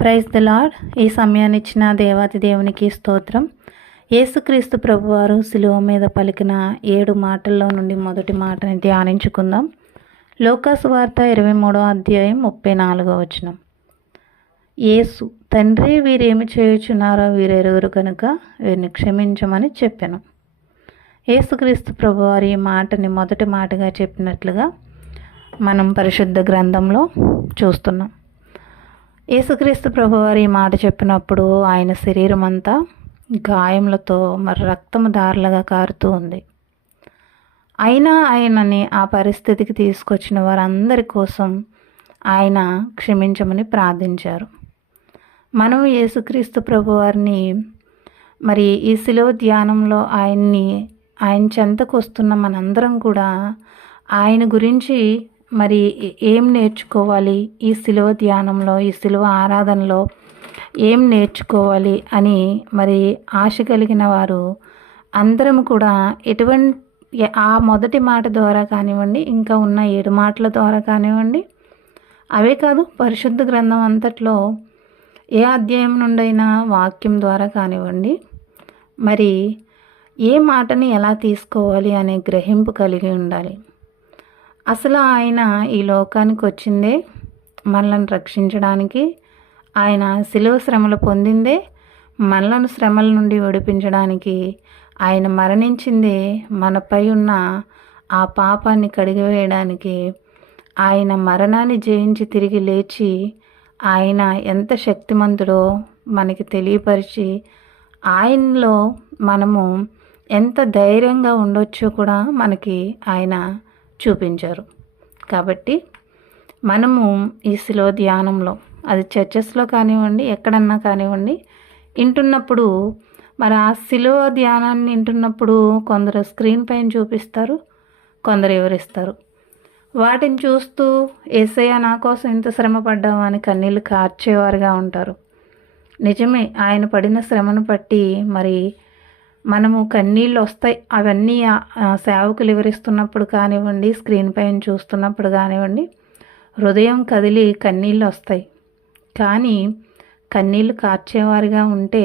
Praise the lord. ఈ సమయాన్ని ఇచ్చిన దేవాతి దేవునికి స్తోత్రం. యేసుక్రీస్తు ప్రభువారు శిలువ మీద పలికిన 7 మాటల్లో నుండి మొదటి మాటని ధ్యానించుకుందాం. లోకాసు వార్త 23వ అధ్యాయం 34వ వచనం. యేసు, తండ్రి, వీరేమి చేయుచున్నారో వీరెరుగురు కనుక వీరిని క్షమించమని చెప్పెను. యేసుక్రీస్తు ప్రభువారు ఈ మాటని మొదటి మాటగా చెప్పినట్లుగా మనం పరిశుద్ధ గ్రంథంలో చూస్తున్నాం. యేసుక్రీస్తు ప్రభువారు ఈ మాట చెప్పినప్పుడు ఆయన శరీరం అంతా గాయములతో రక్తము దారులుగా కారుతూ ఉంది. అయినా ఆయనని ఆ పరిస్థితికి తీసుకొచ్చిన వారందరి కోసం ఆయన క్షమించమని ప్రార్థించారు. మనం యేసుక్రీస్తు ప్రభువారిని ఈ శిలువ ధ్యానంలో ఆయన చెంతకు వస్తున్న మనందరం కూడా ఆయన గురించి ఏం నేర్చుకోవాలి, ఈ శిలువ ధ్యానంలో, ఈ శిలువ ఆరాధనలో ఏం నేర్చుకోవాలి అని ఆశ కలిగిన వారు అందరం కూడా ఆ మొదటి మాట ద్వారా కానివ్వండి, ఇంకా ఉన్న 7 మాటల ద్వారా కానివ్వండి, అవే కాదు పరిశుద్ధ గ్రంథం అంతట్లో ఏ అధ్యాయం నుండైనా వాక్యం ద్వారా కానివ్వండి, ఏ మాటని ఎలా తీసుకోవాలి అనే గ్రహింపు కలిగి ఉండాలి. అసలు ఆయన ఈ లోకానికి వచ్చిందే మనలను రక్షించడానికి. ఆయన శిలువ శ్రమలు పొందిందే మనలను శ్రమల నుండి విడిపించడానికి. ఆయన మరణించిందే మనపై ఉన్న ఆ పాపాన్ని కడిగివేయడానికి. ఆయన మరణాన్ని జయించి తిరిగి లేచి ఆయన ఎంత శక్తిమంతుడో మనకి తెలియపరిచి ఆయనలో మనము ఎంత ధైర్యంగా ఉండొచ్చో కూడా మనకి ఆయన చూపించారు. కాబట్టి మనము ఈ శిలువ ధ్యానంలో, అది చర్చెస్లో కానివ్వండి, ఎక్కడన్నా కానివ్వండి, వింటున్నప్పుడు ఆ శిలువ ధ్యానాన్ని వింటున్నప్పుడు కొందరు స్క్రీన్ పైన చూపిస్తారు, కొందరు వివరిస్తారు. వాటిని చూస్తూ యేసయ్య నా కోసం ఇంత శ్రమ పడ్డావు అని కన్నీళ్ళు కార్చేవారుగా ఉంటారు. నిజమే, ఆయన పడిన శ్రమను బట్టి మనము కన్నీళ్ళు వస్తాయి. అవన్నీ సేవకులు వివరిస్తున్నప్పుడు కానివ్వండి, స్క్రీన్ పైన చూస్తున్నప్పుడు కానివ్వండి, హృదయం కదిలి కన్నీళ్ళు వస్తాయి. కానీ కన్నీళ్ళు కార్చేవారుగా ఉంటే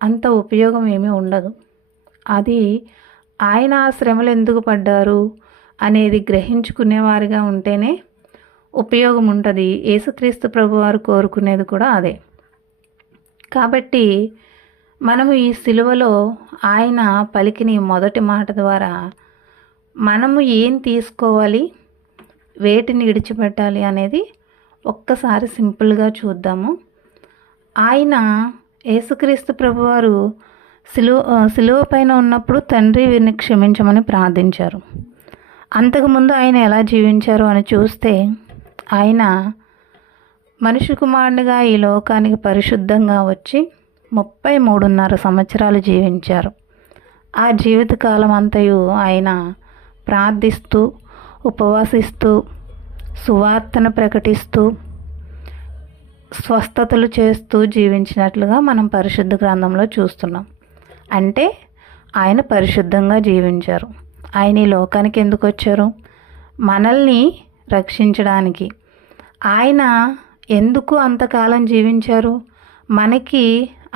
అంత ఉపయోగం ఏమీ ఉండదు. అది ఆయన ఆ శ్రమలు ఎందుకు పడ్డారు అనేది గ్రహించుకునేవారుగా ఉంటేనే ఉపయోగం ఉంటుంది. యేసుక్రీస్తు ప్రభువారు కోరుకునేది కూడా అదే. కాబట్టి మనము ఈ శిలువలో ఆయన పలికిన మొదటి మాట ద్వారా మనము ఏం తీసుకోవాలి, వేటిని విడిచిపెట్టాలి అనేది ఒక్కసారి సింపుల్గా చూద్దాము. ఆయన యేసుక్రీస్తు ప్రభువారు శిలువ పైన ఉన్నప్పుడు తండ్రి వీరిని క్షమించమని ప్రార్థించారు. అంతకుముందు ఆయన ఎలా జీవించారు అని చూస్తే ఆయన మనిషి కుమారునిగా ఈ లోకానికి పరిశుద్ధంగా వచ్చి 33.5 సంవత్సరాలు జీవించారు. ఆ జీవితకాలం అంతయు ఆయన ప్రార్థిస్తూ, ఉపవాసిస్తూ, సువార్తను ప్రకటిస్తూ, స్వస్థతలు చేస్తూ జీవించినట్లుగా మనం పరిశుద్ధ గ్రంథంలో చూస్తున్నాం. అంటే ఆయన పరిశుద్ధంగా జీవించారు. ఆయన ఈ లోకానికి ఎందుకు వచ్చారు? మనల్ని రక్షించడానికి. ఆయన ఎందుకు అంతకాలం జీవించారు? మనకి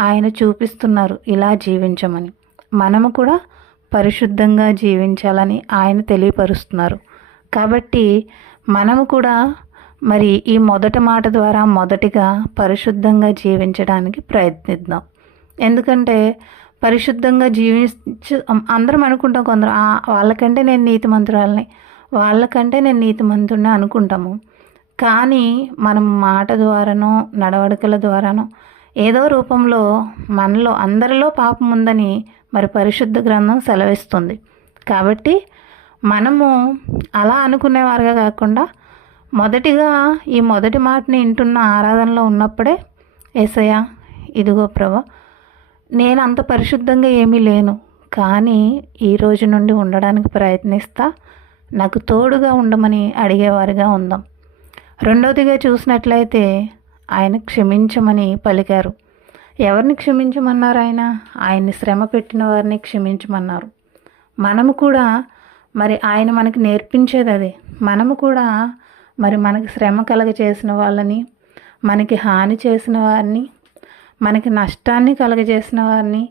ఆయన చూపిస్తున్నారు ఇలా జీవించమని. మనము కూడా పరిశుద్ధంగా జీవించాలని ఆయన తెలియపరుస్తున్నారు. కాబట్టి మనము కూడా ఈ మొదటి మాట ద్వారా మొదటిగా పరిశుద్ధంగా జీవించడానికి ప్రయత్నిద్దాం. ఎందుకంటే పరిశుద్ధంగా అందరం అనుకుంటాం, కొందరు వాళ్ళకంటే నేను నీతిమంతురాలని, వాళ్ళకంటే నేను నీతిమంతుడిని అనుకుంటాము. కానీ మనం మాట ద్వారానో నడవడికల ద్వారానో ఏదో రూపంలో మనలో అందరిలో పాపం ఉందని పరిశుద్ధ గ్రంథం సెలవిస్తుంది. కాబట్టి మనము అలా అనుకునేవారుగా కాకుండా మొదటిగా ఈ మొదటి మాటని వింటున్న ఆరాధనలో ఉన్నప్పుడే యేసయ్య, ఇదిగో ప్రభా, నేను అంత పరిశుద్ధంగా ఏమీ లేను, కానీ ఈ రోజు నుండి ఉండడానికి ప్రయత్నిస్తా, నాకు తోడుగా ఉండమని అడిగేవారుగా ఉందాం. రెండవదిగా చూసినట్లయితే ఆయన క్షమించమని పలికారు. ఎవరిని క్షమించమన్నారు? ఆయన్ని శ్రమ పెట్టిన వారిని క్షమించమన్నారు. మనము కూడా ఆయన మనకి నేర్పించేది అదే. మనము కూడా మనకి శ్రమ కలగ చేసిన వాళ్ళని, మనకి హాని చేసిన వారిని, మనకి నష్టాన్ని కలుగజేసిన వారిని,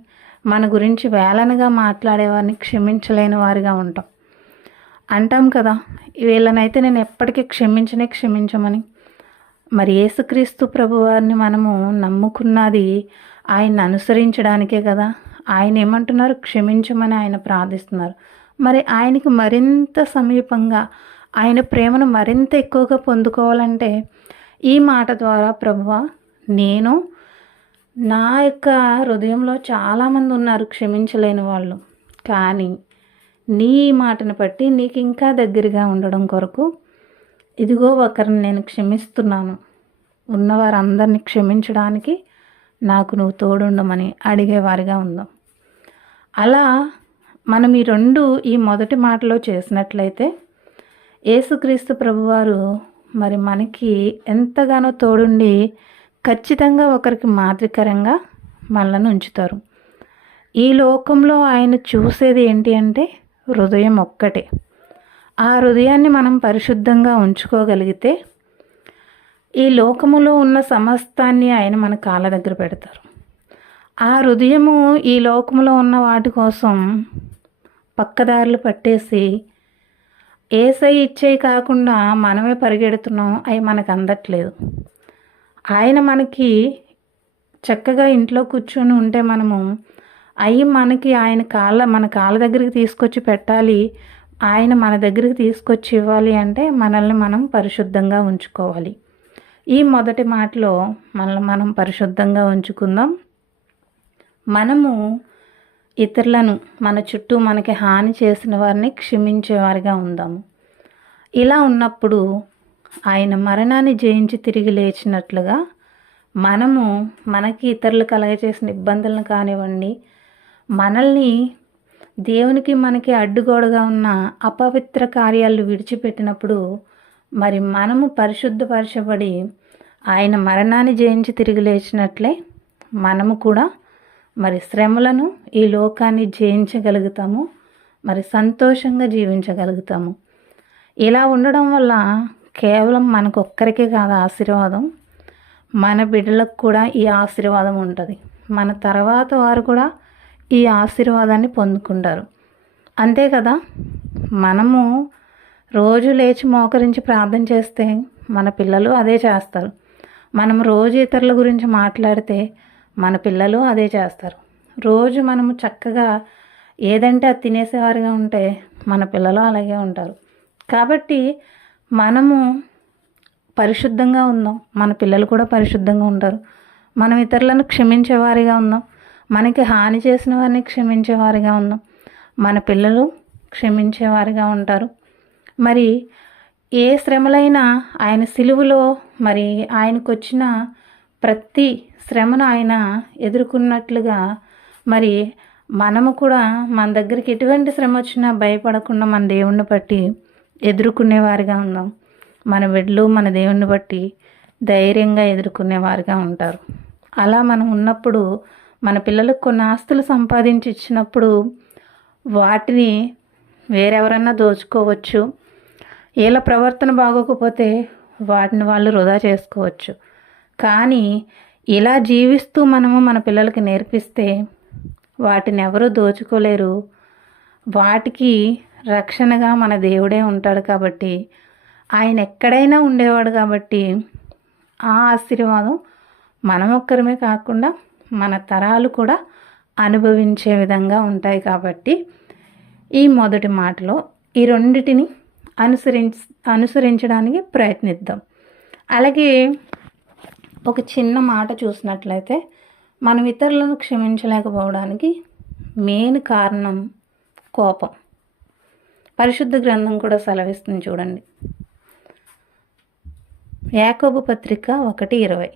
మన గురించి వేలనగా మాట్లాడేవారిని క్షమించలేని వారిగా ఉంటాం. అంటాం కదా, వీళ్ళనైతే నేను ఎప్పటికీ క్షమించమని. మరి యేసుక్రీస్తు ప్రభువారిని మనము నమ్ముకున్నది ఆయన్ని అనుసరించడానికే కదా. ఆయన ఏమంటున్నారు? క్షమించమని ఆయన ప్రార్థిస్తున్నారు. మరి ఆయనకి మరింత సమీపంగా ఆయన ప్రేమను మరింత ఎక్కువగా పొందుకోవాలంటే ఈ మాట ద్వారా, ప్రభువా, నేను నా యొక్క హృదయంలో చాలామంది ఉన్నారు క్షమించలేని వాళ్ళు, కానీ నీ మాటను బట్టి నీకు ఇంకా దగ్గరగా ఉండడం కొరకు ఇదిగో ఒకరిని నేను క్షమిస్తున్నాను, ఉన్నవారందరినీ క్షమించడానికి నాకు నువ్వు తోడుండమని అడిగేవారిగా ఉందాం. అలా మనం ఈ మొదటి మాటలో చేసినట్లయితే యేసుక్రీస్తు ప్రభువారు మరి మనకి ఎంతగానో తోడుండి ఖచ్చితంగా ఒకరికి మాదిరికరంగా మనల్ని ఉంచుతారు. ఈ లోకంలో ఆయన చూసేది ఏంటి అంటే హృదయం ఒక్కటే. ఆ హృదయాన్ని మనం పరిశుద్ధంగా ఉంచుకోగలిగితే ఈ లోకములో ఉన్న సమస్తాన్ని ఆయన మన కాళ్ళ దగ్గర పెడతారు. ఆ హృదయము ఈ లోకములో ఉన్న వాటి కోసం పక్కదారులు పట్టేసి యేసయ్య ఇచ్చేవి కాకుండా మనమే పరిగెడుతున్నాం, అవి మనకు అందట్లేదు. ఆయన మనకి చక్కగా ఇంట్లో కూర్చొని ఉంటే మనము అవి మనకి మన కాళ్ళ దగ్గరికి తీసుకొచ్చి పెట్టాలి. ఆయన మన దగ్గరికి తీసుకొచ్చి ఇవ్వాలి అంటే మనల్ని మనం పరిశుద్ధంగా ఉంచుకోవాలి. ఈ మొదటి మాటలో మనల్ని మనం పరిశుద్ధంగా ఉంచుకుందాం. మనము ఇతరులను, మన చుట్టూ మనకి హాని చేసిన వారిని క్షమించేవారిగా ఉందాము. ఇలా ఉన్నప్పుడు ఆయన మరణాన్ని జయించి తిరిగి లేచినట్లుగా మనము మనకి ఇతరులు కలగచేసిన ఇబ్బందులను కానివ్వండి, మనల్ని దేవునికి మనకి అడ్డుగోడగా ఉన్న అపవిత్ర కార్యాలు విడిచిపెట్టినప్పుడు మరి మనము పరిశుద్ధపరచబడి ఆయన మరణాన్ని జయించి తిరిగి లేచినట్లే మనము కూడా మరి శ్రమలను, ఈ లోకాన్ని జయించగలుగుతాము, మరి సంతోషంగా జీవించగలుగుతాము. ఇలా ఉండడం వల్ల కేవలం మనకొక్కరికే కాదు ఆశీర్వాదం, మన బిడ్డలకు కూడా ఈ ఆశీర్వాదం ఉంటుంది. మన తర్వాత వారు కూడా ఈ ఆశీర్వాదాన్ని పొందుకుంటారు. అంతే కదా, మనము రోజు లేచి మోకరించి ప్రార్థన చేస్తే మన పిల్లలు అదే చేస్తారు. మనం రోజు ఇతరుల గురించి మాట్లాడితే మన పిల్లలు అదే చేస్తారు. రోజు మనము చక్కగా ఏదంటే అది తినేసేవారుగా ఉంటే మన పిల్లలు అలాగే ఉంటారు. కాబట్టి మనము పరిశుద్ధంగా ఉందాం, మన పిల్లలు కూడా పరిశుద్ధంగా ఉంటారు. మనం ఇతరులను క్షమించేవారిగా ఉందాం, మనకి హాని చేసిన వారిని క్షమించేవారిగా ఉందాం, మన పిల్లలు క్షమించేవారిగా ఉంటారు. మరి ఏ శ్రమలైనా ఆయన సిలువలో మరి ఆయనకు వచ్చిన ప్రతి శ్రమను ఆయన ఎదుర్కొన్నట్లుగా మరి మనము కూడా మన దగ్గరికి ఎటువంటి శ్రమ వచ్చినా భయపడకుండా మన దేవుణ్ణి బట్టి ఎదుర్కొనేవారిగా ఉందాం. మన బిడ్డలు మన దేవుణ్ణి బట్టి ధైర్యంగా ఎదుర్కొనేవారిగా ఉంటారు. అలా మనం ఉన్నప్పుడు మన పిల్లలకు కొన్ని ఆస్తులు సంపాదించి ఇచ్చినప్పుడు వాటిని వేరెవరన్నా దోచుకోవచ్చు. వీళ్ళ ప్రవర్తన బాగోకపోతే వాటిని వాళ్ళు వృధా చేసుకోవచ్చు. కానీ ఇలా జీవిస్తూ మనము మన పిల్లలకి నేర్పిస్తే వాటిని ఎవరూ దోచుకోలేరు. వాటికి రక్షణగా మన దేవుడే ఉంటాడు కాబట్టి, ఆయన ఎక్కడైనా ఉండేవాడు కాబట్టి ఆ ఆశీర్వాదం మనం ఒక్కరమే కాకుండా మన తరాలు కూడా అనుభవించే విధంగా ఉంటాయి. కాబట్టి ఈ మొదటి మాటలో ఈ రెండిటిని అనుసరించడానికి ప్రయత్నిద్దాం. అలాగే ఒక చిన్న మాట చూసినట్లయితే మనం ఇతరులను క్షమించలేకపోవడానికి మెయిన్ కారణం కోపం. పరిశుద్ధ గ్రంథం కూడా సెలవిస్తుంది చూడండి. యాకోబు పత్రిక 1:20.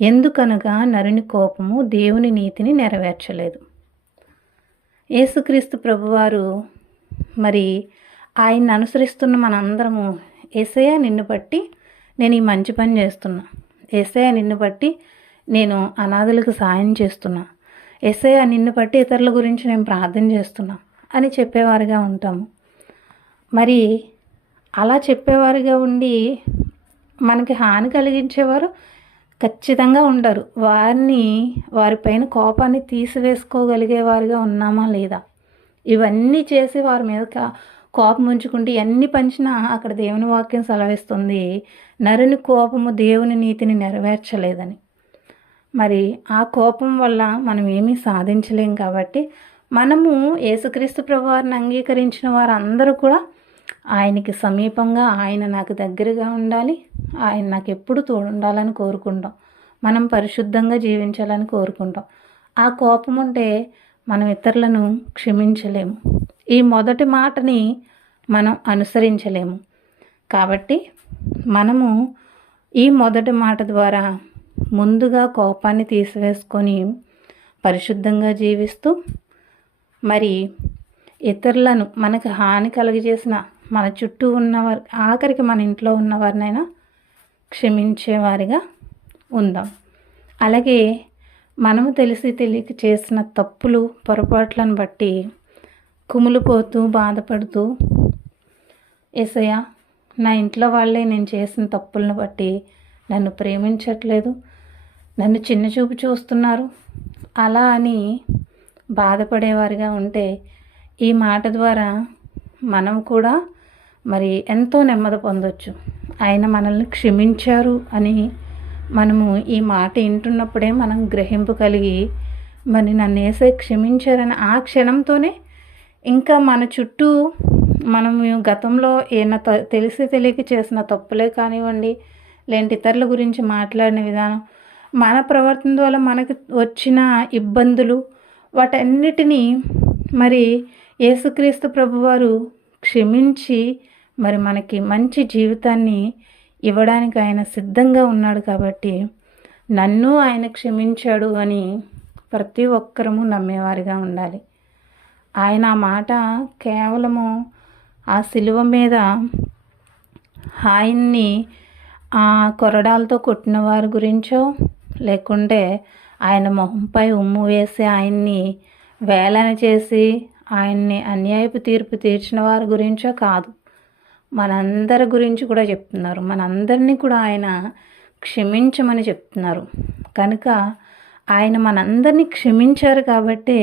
ఎందుకనగా నరుని కోపము దేవుని నీతిని నెరవేర్చలేదు. యేసుక్రీస్తు ప్రభువారు మరి ఆయన్ని అనుసరిస్తున్న మనందరము, యేసయ్య నిన్ను బట్టి నేను ఈ మంచి పని చేస్తున్నా, యేసయ్య నిన్ను బట్టి నేను అనాథులకు సాయం చేస్తున్నా, యేసయ్య నిన్ను బట్టి ఇతరుల గురించి నేను ప్రార్థన చేస్తున్నా అని చెప్పేవారుగా ఉంటాము. మరి అలా చెప్పేవారుగా ఉండి మనకి హాని కలిగించేవారు ఖచ్చితంగా ఉండరు. వారిపైన కోపాన్ని తీసివేసుకోగలిగేవారుగా ఉన్నామా లేదా? ఇవన్నీ చేసి వారి మీద కోపం ఉంచుకుంటే ఎన్ని పంచినా అక్కడ దేవుని వాక్యం సెలవిస్తుంది, నరుని కోపము దేవుని నీతిని నెరవేర్చలేదని. మరి ఆ కోపం వల్ల మనం ఏమీ సాధించలేం. కాబట్టి మనము యేసుక్రీస్తు ప్రభువారిని అంగీకరించిన వారందరూ కూడా ఆయనకి సమీపంగా, ఆయన నాకు దగ్గరగా ఉండాలి, ఆయన నాకు ఎప్పుడు తోడుండాలని కోరుకుంటాం. మనం పరిశుద్ధంగా జీవించాలని కోరుకుంటాం. ఆ కోపం ఉంటే మనం ఇతరులను క్షమించలేము. ఈ మొదటి మాటని మనం అనుసరించలేము. కాబట్టి మనము ఈ మొదటి మాట ద్వారా ముందుగా కోపాన్ని తీసివేసుకొని పరిశుద్ధంగా జీవిస్తూ, మరి ఇతరులను మనకు హాని కలుగజేసిన మన చుట్టూ ఉన్నవారు, ఆఖరికి మన ఇంట్లో ఉన్నవారినైనా క్షమించేవారిగా ఉందాం. అలాగే మనము తెలిసి తెలియక చేసిన తప్పులు, పొరపాట్లను బట్టి కుమిలిపోతూ బాధపడుతూ, యేసయ్యా నా ఇంట్లో వాళ్ళే నేను చేసిన తప్పులను బట్టి నన్ను ప్రేమించట్లేదు, నన్ను చిన్నచూపు చూస్తున్నారు, అలా అని బాధపడేవారిగా ఉంటే ఈ మాట ద్వారా మనం కూడా మరి ఎంతో నెమ్మది పొందొచ్చు. ఆయన మనల్ని క్షమించారు అని మనము ఈ మాట వింటున్నప్పుడే మనం గ్రహింపు కలిగి, మరి నన్ను యేసే క్షమించారని ఆ క్షణంతోనే ఇంకా మన చుట్టూ మనం గతంలో ఏమైనా తెలిసి తెలియక చేసిన తప్పులే కానివ్వండి, లేదంటే ఇతరుల గురించి మాట్లాడిన విధానం, మన ప్రవర్తన వల్ల మనకి వచ్చిన ఇబ్బందులు, వాటన్నిటినీ మరి యేసుక్రీస్తు ప్రభువారు క్షమించి మరి మనకి మంచి జీవితాన్ని ఇవ్వడానికి ఆయన సిద్ధంగా ఉన్నాడు. కాబట్టి నన్ను ఆయన క్షమించాడు అని ప్రతి ఒక్కరము నమ్మేవారిగా ఉండాలి. ఆయన ఆ మాట కేవలము ఆ శిలువ మీద ఆయన్ని ఆ కొరడాలతో కొట్టిన వారి గురించో, లేకుంటే ఆయన మొహంపై ఉమ్ము వేసి ఆయన్ని వేలన చేసి ఆయన్ని అన్యాయపు తీర్పు తీర్చిన వారి గురించో కాదు, మనందరి గురించి కూడా చెప్తున్నారు. మనందరినీ కూడా ఆయన క్షమించమని చెప్తున్నారు. కనుక ఆయన మనందరినీ క్షమించారు కాబట్టి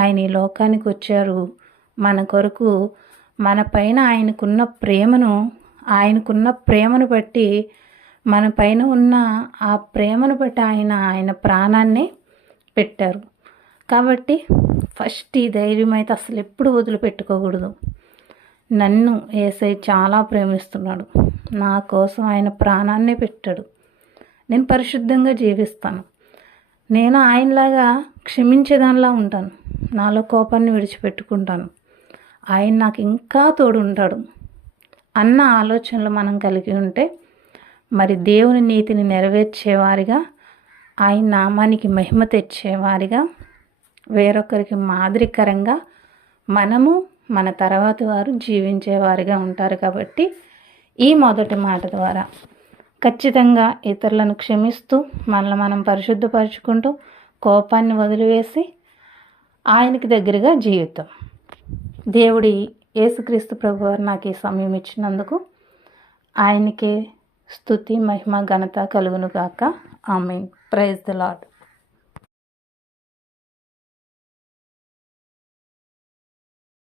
ఆయన ఈ లోకానికి వచ్చారు. మన కొరకు, మన పైన ఆయనకున్న ప్రేమను బట్టి, మన పైన ఉన్న ఆ ప్రేమను బట్టి ఆయన ప్రాణాన్ని పెట్టారు. కాబట్టి ఫస్ట్ ఈ ధైర్యం అయితే అసలు ఎప్పుడు వదిలిపెట్టుకోకూడదు. నన్ను యేసయ్య చాలా ప్రేమిస్తున్నాడు, నా కోసం ఆయన ప్రాణాన్నే పెట్టాడు, నేను పరిశుద్ధంగా జీవిస్తాను, నేను ఆయనలాగా క్షమించేదానిలా ఉంటాను, నాలో కోపాన్ని విడిచిపెట్టుకుంటాను, ఆయన నాకు ఇంకా తోడు ఉంటాడు అన్న ఆలోచనలు మనం కలిగి ఉంటే, మరి దేవుని నీతిని నెరవేర్చేవారిగా, ఆయన నామానికి మహిమ తెచ్చేవారిగా, వేరొకరికి మాదిరికరంగా మనము, మన తర్వాతి వారు జీవించేవారిగా ఉంటారు. కాబట్టి ఈ మొదటి మాట ద్వారా ఖచ్చితంగా ఇతరులను క్షమిస్తూ, మనల్ని మనం పరిశుద్ధపరుచుకుంటూ, కోపాన్ని వదిలివేసి ఆయనకి దగ్గరగా జీవితం. దేవుడి యేసుక్రీస్తు ప్రభువారు నాకు ఈ సమయం ఇచ్చినందుకు ఆయనకే స్తుతి, మహిమ, ఘనత కలుగును గాక. ఆమేన్. Praise the lord.